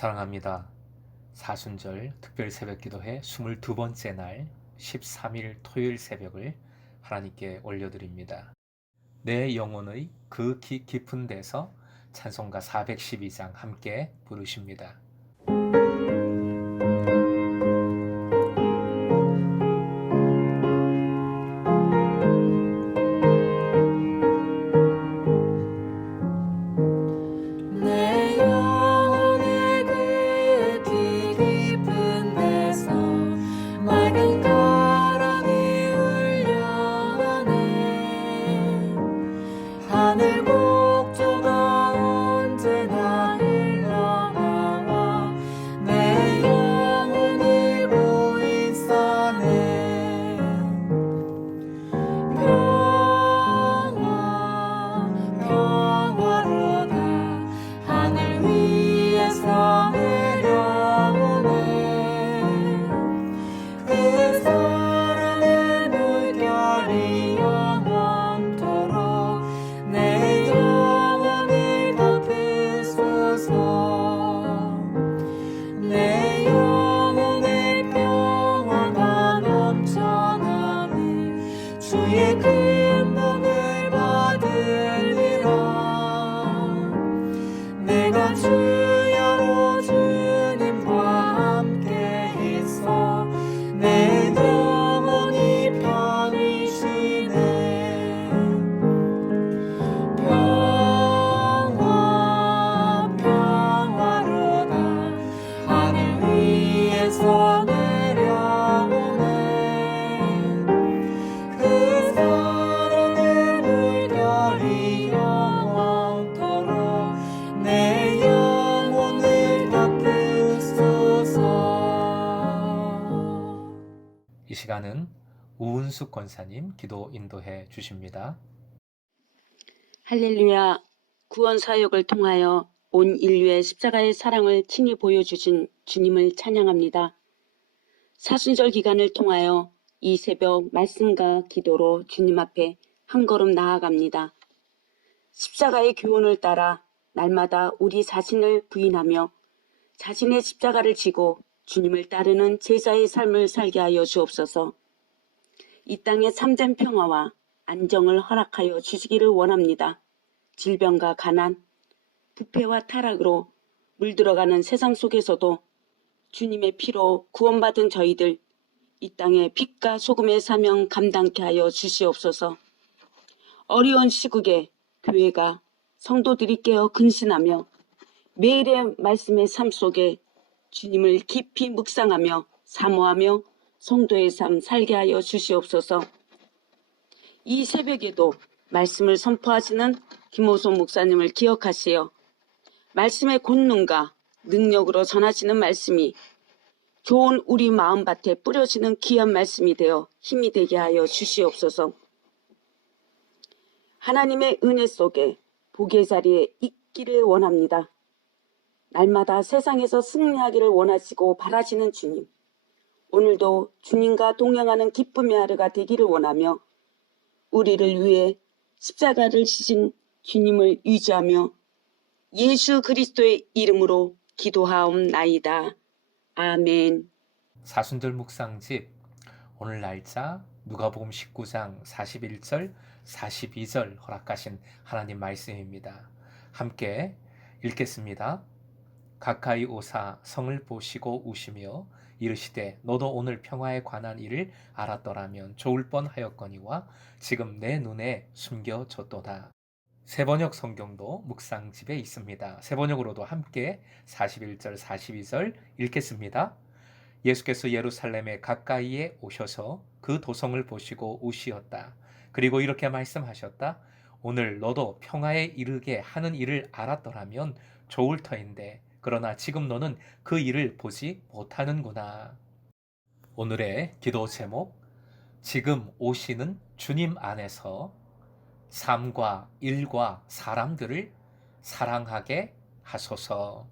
사랑합니다. 사순절 특별 새벽기도회 22번째 날 13일 토요일 새벽을 하나님께 올려드립니다. 내 영혼의 그 깊은 데서 찬송가 412장 함께 부르십니다. 하늘 목조가 언제나 흘러나와 내 영혼을 보이사네. 평화 평화로다 하늘 위에서 내려오네. 그 사랑의 물결이 영원토록 내 영혼을 덮으소서. 내 영혼의 평화가 넘쳐나니 주의 큰 복을 받으리라. 내가 주야로 주님과 함께 있어 내 영혼이 편히 쉬네. 평화 평화로다 하늘 위에서 내려오네. 그 사랑의 물결이 영원토록 내 영혼을 덮으소서. 이 시간은 우은숙 권사님 기도 인도해 주십니다. 할렐루야. 구원 사역을 통하여 온 인류의 십자가의 사랑을 친히 보여주신 주님을 찬양합니다. 사순절 기간을 통하여 이 새벽 말씀과 기도로 주님 앞에 한 걸음 나아갑니다. 십자가의 교훈을 따라 날마다 우리 자신을 부인하며 자신의 십자가를 지고 주님을 따르는 제자의 삶을 살게 하여 주옵소서. 이 땅에 참된 평화와 안정을 허락하여 주시기를 원합니다. 질병과 가난, 부패와 타락으로 물들어가는 세상 속에서도 주님의 피로 구원받은 저희들 이 땅에 빛과 소금의 사명 감당케 하여 주시옵소서. 어려운 시국에 교회가 성도들이 깨어 근신하며 매일의 말씀의 삶 속에 주님을 깊이 묵상하며 사모하며 성도의 삶 살게 하여 주시옵소서. 이 새벽에도 말씀을 선포하시는 김호소 목사님을 기억하시어 말씀의 권능과 능력으로 전하시는 말씀이 좋은 우리 마음밭에 뿌려지는 귀한 말씀이 되어 힘이 되게 하여 주시옵소서. 하나님의 은혜 속에 복의 자리에 있기를 원합니다. 날마다 세상에서 승리하기를 원하시고 바라시는 주님, 오늘도 주님과 동행하는 기쁨의 하루가 되기를 원하며 우리를 위해 십자가를 지신 주님을 유지하며 예수 그리스도의 이름으로 기도하옵나이다. 아멘. 사순절 묵상집 오늘 날짜 누가복음 19장 41절 42절 허락하신 하나님 말씀입니다. 함께 읽겠습니다. 가까이 오사 성을 보시고 우시며 이르시되 너도 오늘 평화에 관한 일을 알았더라면 좋을 뻔하였거니와 지금 내 눈에 숨겨졌도다. 세번역 성경도 묵상집에 있습니다. 세번역으로도 함께 41절 42절 읽겠습니다. 예수께서 예루살렘에 가까이에 오셔서 그 도성을 보시고 우시었다. 그리고 이렇게 말씀하셨다. 오늘 너도 평화에 이르게 하는 일을 알았더라면 좋을 터인데 그러나 지금 너는 그 일을 보지 못하는구나. 오늘의 기도 제목, 지금 오시는 주님 안에서 삶과 일과 사람들을 사랑하게 하소서.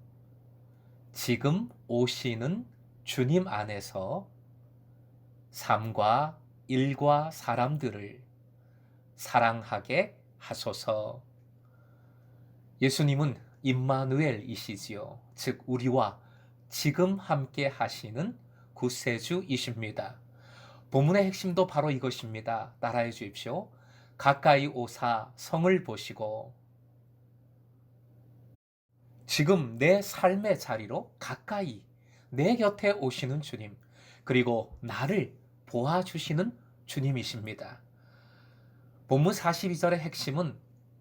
지금 오시는 주님 안에서 삶과 일과 사람들을 사랑하게 하소서. 예수님은 임마누엘이시지요. 즉 우리와 지금 함께 하시는 구세주이십니다. 본문의 핵심도 바로 이것입니다. 따라해 주십시오. 가까이 오사 성을 보시고. 지금 내 삶의 자리로 가까이 내 곁에 오시는 주님, 그리고 나를 보아주시는 주님이십니다. 본문 42절의 핵심은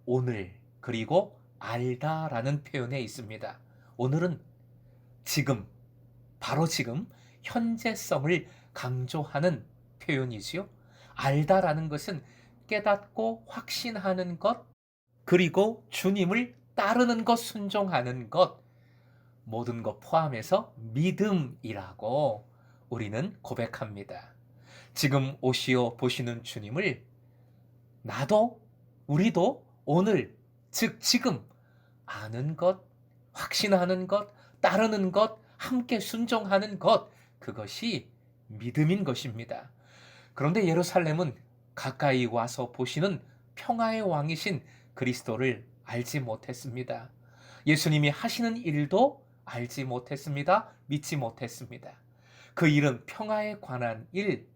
오늘 그리고 알다라는 표현에 있습니다. 오늘은 지금, 바로 지금 현재성을 강조하는 표현이지요. 알다라는 것은 깨닫고 확신하는 것, 그리고 주님을 따르는 것, 순종하는 것, 모든 것 포함해서 믿음이라고 우리는 고백합니다. 지금 오시어 보시는 주님을 나도, 우리도 오늘, 즉 지금 아는 것, 확신하는 것, 따르는 것, 함께 순종하는 것, 그것이 믿음인 것입니다. 그런데 예루살렘은 가까이 와서 보시는 평화의 왕이신 그리스도를 알지 못했습니다. 예수님이 하시는 일도 알지 못했습니다. 믿지 못했습니다. 그 일은 평화에 관한 일,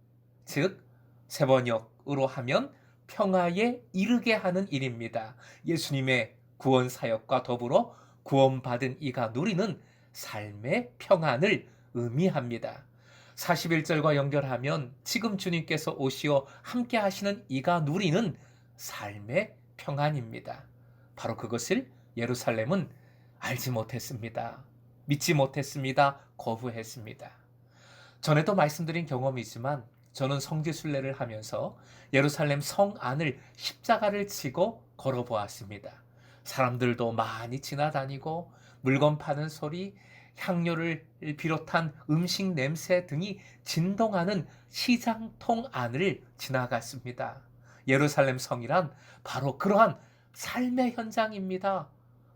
즉 세번역으로 하면 평화에 이르게 하는 일입니다. 예수님의 구원 사역과 더불어 구원받은 이가 누리는 삶의 평안을 의미합니다. 41절과 연결하면 지금 주님께서 오시어 함께 하시는 이가 누리는 삶의 평안입니다. 바로 그것을 예루살렘은 알지 못했습니다. 믿지 못했습니다. 거부했습니다. 전에도 말씀드린 경험이지만 저는 성지순례를 하면서 예루살렘 성 안을 십자가를 지고 걸어보았습니다. 사람들도 많이 지나다니고 물건 파는 소리, 향료를 비롯한 음식 냄새 등이 진동하는 시장통 안을 지나갔습니다. 예루살렘 성이란 바로 그러한 삶의 현장입니다.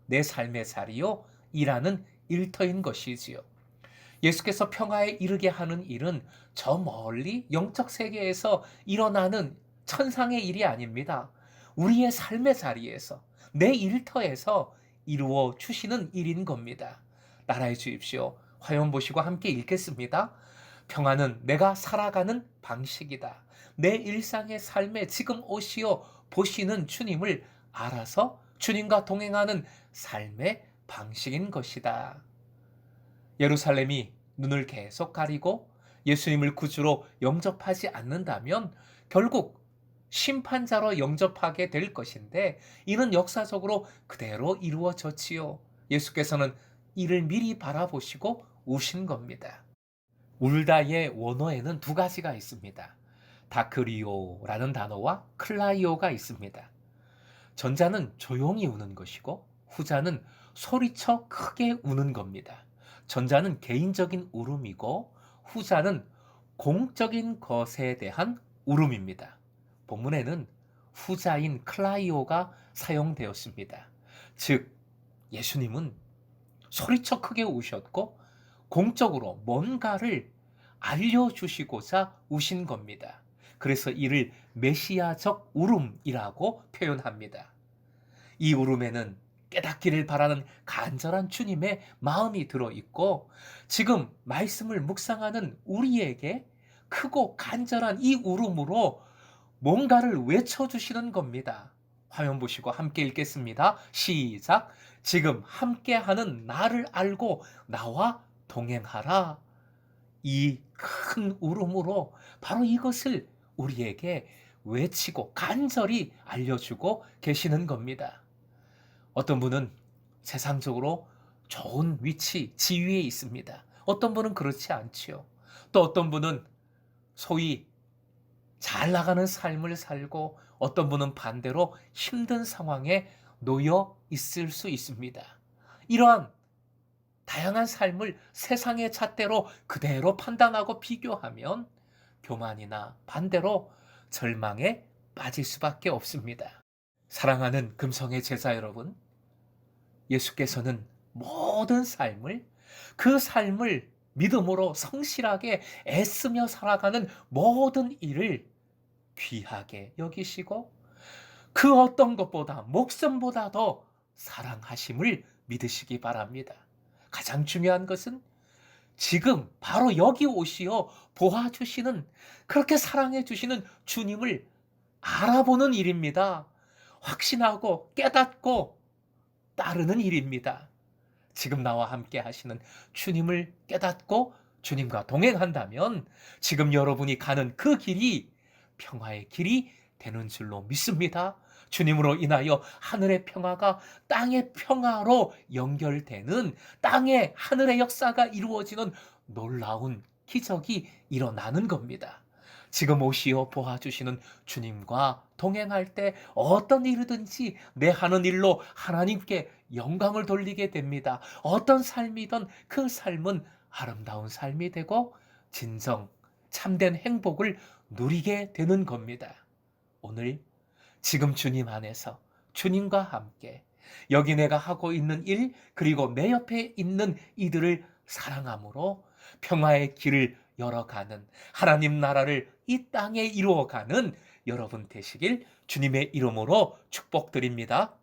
내 삶의 자리요, 일하는 일터인 것이지요. 예수께서 평화에 이르게 하는 일은 저 멀리 영적 세계에서 일어나는 천상의 일이 아닙니다. 우리의 삶의 자리에서, 내 일터에서 이루어 주시는 일인 겁니다. 따라해 주십시오. 화면 보시고 함께 읽겠습니다. 평화는 내가 살아가는 방식이다. 내 일상의 삶에 지금 오시어 보시는 주님을 알아서 주님과 동행하는 삶의 방식인 것이다. 예루살렘이 눈을 계속 가리고 예수님을 구주로 영접하지 않는다면 결국 심판자로 영접하게 될 것인데, 이는 역사적으로 그대로 이루어졌지요. 예수께서는 이를 미리 바라보시고 우신 겁니다. 울다의 원어에는 두 가지가 있습니다. 다크리오라는 단어와 클라이오가 있습니다. 전자는 조용히 우는 것이고 후자는 소리쳐 크게 우는 겁니다. 전자는 개인적인 울음이고 후자는 공적인 것에 대한 울음입니다. 본문에는 후자인 클라이오가 사용되었습니다. 즉 예수님은 소리쳐 크게 우셨고 공적으로 뭔가를 알려주시고자 우신 겁니다. 그래서 이를 메시아적 울음이라고 표현합니다. 이 울음에는 깨닫기를 바라는 간절한 주님의 마음이 들어있고, 지금 말씀을 묵상하는 우리에게 크고 간절한 이 울음으로 뭔가를 외쳐주시는 겁니다. 화면 보시고 함께 읽겠습니다. 시작. 지금 함께하는 나를 알고 나와 동행하라. 이 큰 울음으로 바로 이것을 우리에게 외치고 간절히 알려주고 계시는 겁니다. 어떤 분은 세상적으로 좋은 위치, 지위에 있습니다. 어떤 분은 그렇지 않지요. 또 어떤 분은 소위 잘 나가는 삶을 살고 어떤 분은 반대로 힘든 상황에 놓여 있을 수 있습니다. 이러한 다양한 삶을 세상의 잣대로 그대로 판단하고 비교하면 교만이나 반대로 절망에 빠질 수밖에 없습니다. 사랑하는 금성의 제자 여러분, 예수께서는 모든 삶을, 그 삶을 믿음으로 성실하게 애쓰며 살아가는 모든 일을 귀하게 여기시고 그 어떤 것보다 목숨보다 더 사랑하심을 믿으시기 바랍니다. 가장 중요한 것은 지금 바로 여기 오시어 보아주시는, 그렇게 사랑해 주시는 주님을 알아보는 일입니다. 확신하고 깨닫고 따르는 일입니다. 지금 나와 함께 하시는 주님을 깨닫고 주님과 동행한다면 지금 여러분이 가는 그 길이 평화의 길이 되는 줄로 믿습니다. 주님으로 인하여 하늘의 평화가 땅의 평화로 연결되는, 땅의 하늘의 역사가 이루어지는 놀라운 기적이 일어나는 겁니다. 지금 오시어 보아주시는 주님과 동행할 때 어떤 일이든지 내 하는 일로 하나님께 영광을 돌리게 됩니다. 어떤 삶이든 그 삶은 아름다운 삶이 되고 진정 참된 행복을 누리게 되는 겁니다. 오늘 지금 주님 안에서 주님과 함께 여기 내가 하고 있는 일, 그리고 내 옆에 있는 이들을 사랑함으로 평화의 길을 열어가는, 하나님 나라를 이 땅에 이루어가는 여러분 되시길 주님의 이름으로 축복드립니다.